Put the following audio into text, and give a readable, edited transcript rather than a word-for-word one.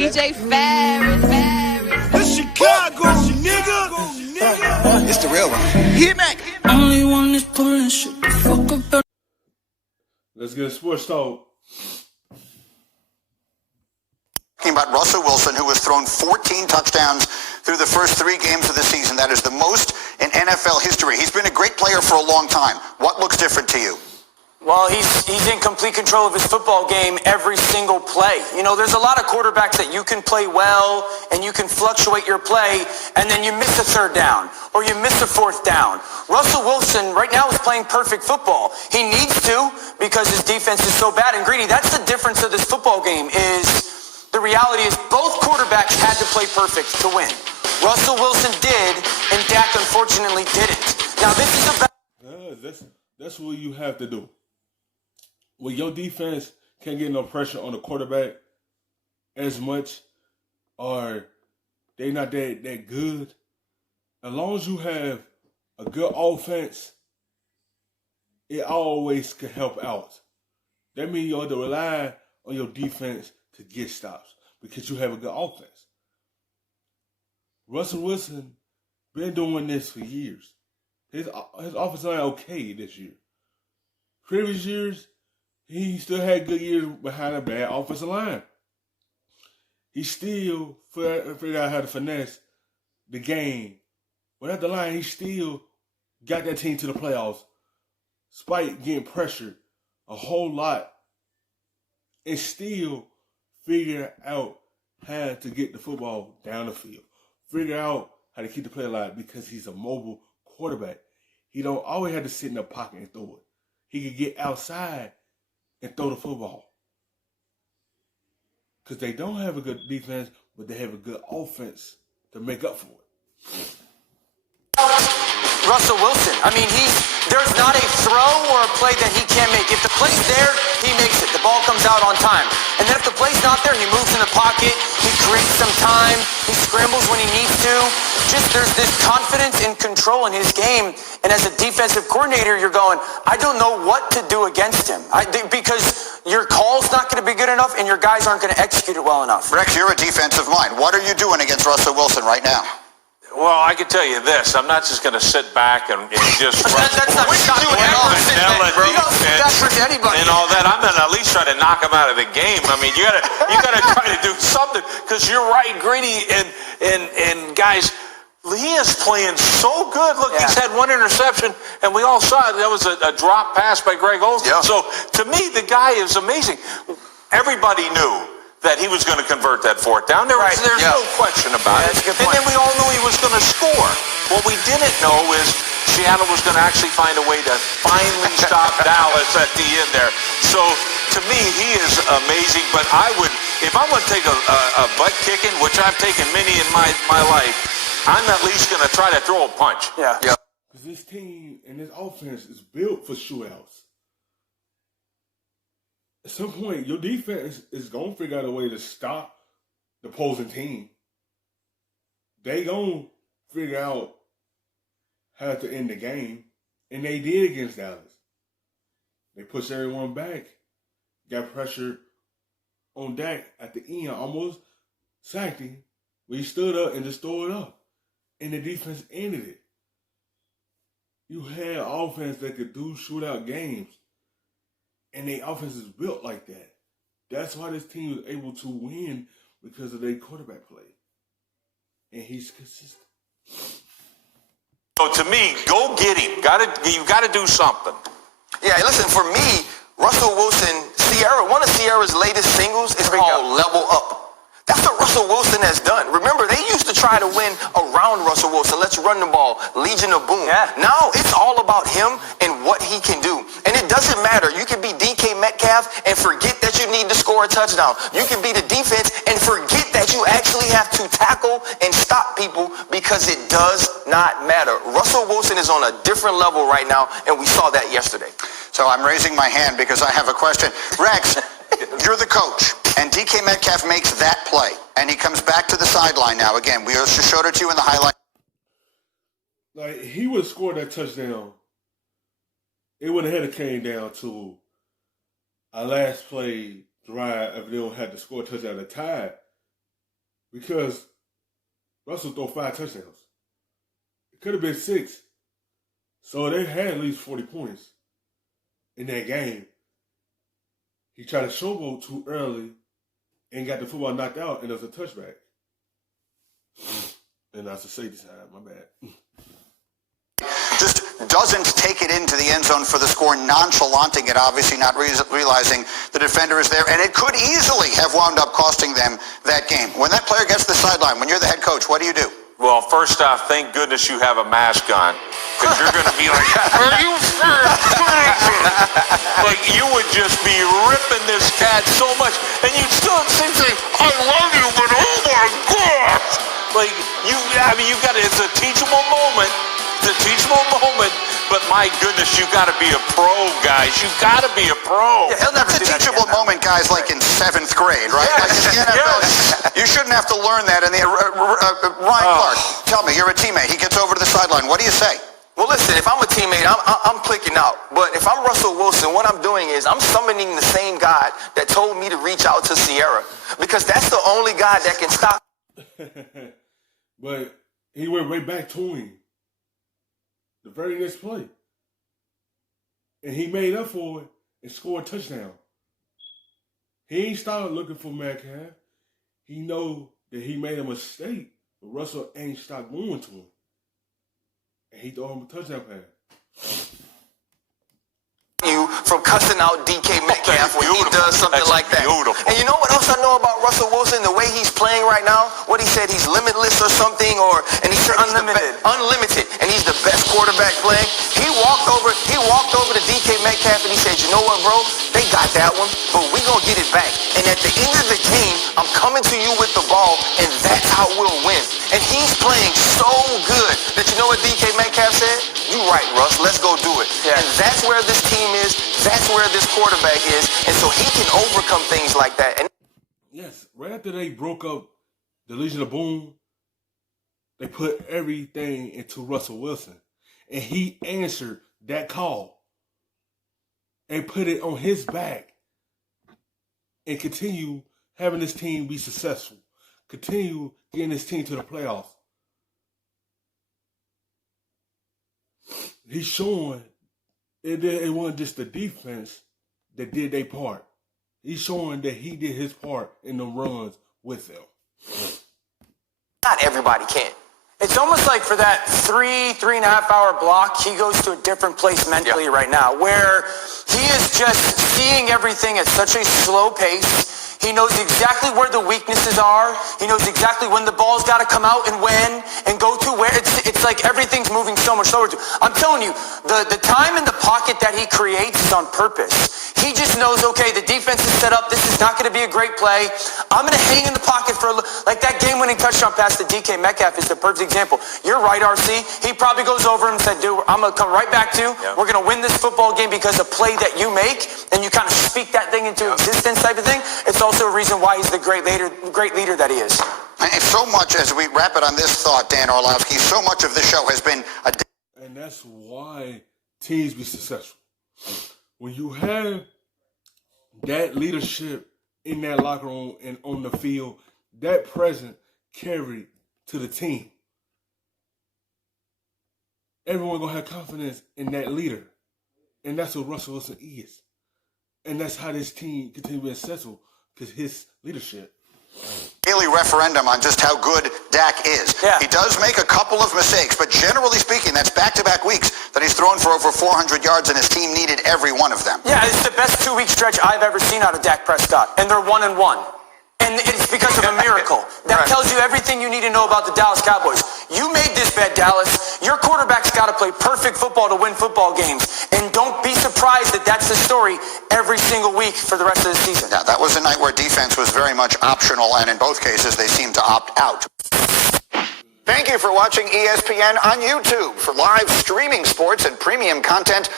DJ Ferris. The Chicago, nigga. It's the real one. Hit me. Only one is pulling shit the fuck up. Let's get a sports talk. Talking about Russell Wilson, who has thrown 14 touchdowns through the first 3 games of the season. That is the most in NFL history. He's been a great player for a long time. What looks different to you? Well, he's in complete control of his football game every single play. You know, there's a lot of quarterbacks that you can play well and you can fluctuate your play and then you miss a third down or you miss a fourth down. Russell Wilson right now is playing perfect football. He needs to because his defense is so bad and greedy. That's the difference of this football game is the reality is both quarterbacks had to play perfect to win. Russell Wilson did and Dak unfortunately didn't. Now this is a That's what you have to do. When your defense can't get no pressure on the quarterback as much, or they not that good, as long as you have a good offense, it always can help out. That means you have to rely on your defense to get stops because you have a good offense. Russell Wilson been doing this for years. His offensive line okay this year. Previous years, he still had good years behind a bad offensive line. He still figured out how to finesse the game. Without the line, he still got that team to the playoffs, despite getting pressured a whole lot, and still figure out how to get the football down the field. Figure out how to keep the play alive because he's a mobile quarterback. He don't always have to sit in the pocket and throw it. He can get outside and throw the football. Because they don't have a good defense, but they have a good offense to make up for it. Russell Wilson. I mean, there's not a throw or a play that he can't make. If the play's there, he makes it. The ball comes out on time. And then if the play's not there, he moves in the pocket. He creates some time. He scrambles when he needs to. Just there's this confidence and control in his game. And as a defensive coordinator, you're going, I don't know what to do against him. Because your call's not going to be good enough and your guys aren't going to execute it well enough. Rex, you're a defensive mind. What are you doing against Russell Wilson right now? Well, I can tell you this. I'm not just going to sit back and just that's not shocking at all. You don't sit back for anybody. And all that. I'm going to at least try to knock him out of the game. I mean, you got to try to do something because you're right, Greedy, and guys, he is playing so good. Look, he's had 1 interception, and we all saw it. That was a drop pass by Greg Olsen. Yeah. So, to me, the guy is amazing. Everybody knew that he was going to convert that fourth down. There's no question about it. And then we all knew he was going to score. What we didn't know is Seattle was going to actually find a way to finally stop Dallas at the end there. So, to me, he is amazing. But I would, if I'm going to take a butt kicking, which I've taken many in my life, I'm at least going to try to throw a punch. Yeah. Because this team and this offense is built for shootouts. At some point, your defense is going to figure out a way to stop the opposing team. They going to figure out how to end the game. And they did against Dallas. They pushed everyone back. Got pressure on Dak at the end. Almost sacked him. But he stood up and just threw it up. And the defense ended it. You had offense that could do shootout games. And their offense is built like that. That's why this team was able to win because of their quarterback play. And he's consistent. So to me, go get him. You got to do something. Yeah, listen, for me, Russell Wilson, one of Sierra's latest singles is called Level Up. That's what Russell Wilson has done. Remember, they used to try to win around Russell Wilson. Let's run the ball. Legion of Boom. Yeah. Now it's all about him and what he can do. And it doesn't matter. You can be DK Metcalf and forget that you need to score a touchdown. You can be the defense and forget that you actually have to tackle and stop people because it does not matter. Russell Wilson is on a different level right now, and we saw that yesterday. So I'm raising my hand because I have a question. Rex, you're the coach, and DK Metcalf makes that play, and he comes back to the sideline now. Again, we just showed it to you in the highlight. Like, he would have scored that touchdown. It would have had to came down to a last play drive if they don't have to score a touchdown to tie because Russell threw 5 touchdowns. It could have been 6. So they had at least 40 points in that game. He tried to showboat too early and got the football knocked out, and it was a touchback. And that's a safety side, my bad. Just doesn't take it into the end zone for the score, nonchalanting it, obviously not realizing the defender is there, and it could easily have wound up costing them that game. When that player gets to the sideline, when you're the head coach, what do you do? Well, first off, thank goodness you have a mask on, because you're going to be like, are you like, you would just be ripping this cat so much, and you'd still say, I love you, but oh my God! Like, you got to, it's a teachable moment. It's a teachable moment, but my goodness, you got to be a pro, guys. You got to be a pro. Yeah, that's a teachable moment, guys, like in 7th grade, right? Yes. Like in the NFL, you shouldn't have to learn that. And Ryan Clark, tell me, you're a teammate. He gets over to the sideline. What do you say? Well, listen, if I'm a teammate, I'm clicking out. But if I'm Russell Wilson, what I'm doing is I'm summoning the same God that told me to reach out to Sierra, because that's the only God that can stop. But he went right back to him the very next play. And he made up for it and scored a touchdown. He ain't started looking for Metcalf. He know that he made a mistake, but Russell ain't stopped going to him. And he threw him a touchdown pass. You from cussing out DK Metcalf when he does something like that. Beautiful. And you know what else I know about Russell Wilson? The way he's playing right now, what he said, he's limitless or something, and he said unlimited, and he's the best quarterback playing. He walked over to DK Metcalf and he said, you know what, bro? They got that one, but we gonna get it back. And at the end of the game, I'm coming to you with the ball, and that's how we'll win. And he's playing so good that you know what DK Metcalf said? You right, Russ. Let's go do it. Yeah. And that's where this team is. That's where this quarterback is. And so he can overcome things like that. And yes, right after they broke up the Legion of Boom, they put everything into Russell Wilson. And he answered that call and put it on his back and continue having this team be successful. Continue getting this team to the playoffs. He's showing it wasn't just the defense that did their part. He's showing that he did his part in the runs with them. not everybody can. It's almost like for that 3.5 hour block, he goes to a different place mentally right now, where he is just seeing everything at such a slow pace. He knows exactly where the weaknesses are. He knows exactly when the ball's got to come out and when and go to where. It's like everything's moving so much slower. I'm telling you, the time in the pocket that he creates is on purpose. He just knows, okay, the defense is set up. This is not going to be a great play. I'm going to hang in the pocket for like that game-winning touchdown pass to DK Metcalf is the perfect example. You're right, RC. He probably goes over him and said, dude, I'm going to come right back to you. Yeah. We're going to win this football game because of play that you make, and you kind of speak that thing into existence type of thing. It's also a reason why he's the great leader that he is. And so much, as we wrap it on this thought, Dan Orlovsky, so much of this show has been and that's why teams be successful. When you have that leadership in that locker room and on the field, that presence carried to the team. Everyone gonna have confidence in that leader. And that's what Russell Wilson is. And that's how this team continues to be successful, because his leadership. Daily referendum on just how good Dak is. Yeah. He does make a couple of mistakes, but generally speaking, that's back-to-back weeks that he's thrown for over 400 yards, and his team needed every one of them. Yeah, it's the best 2-week stretch I've ever seen out of Dak Prescott, and they're 1-1. And it's because of a miracle. That tells you everything you need to know about the Dallas Cowboys. You made this bet, Dallas. Your quarterback's got to play perfect football to win football games. And don't be surprised that that's the story every single week for the rest of the season. Yeah, that was a night where defense was very much optional, and in both cases, they seemed to opt out. Thank you for watching ESPN on YouTube. For live streaming sports and premium content,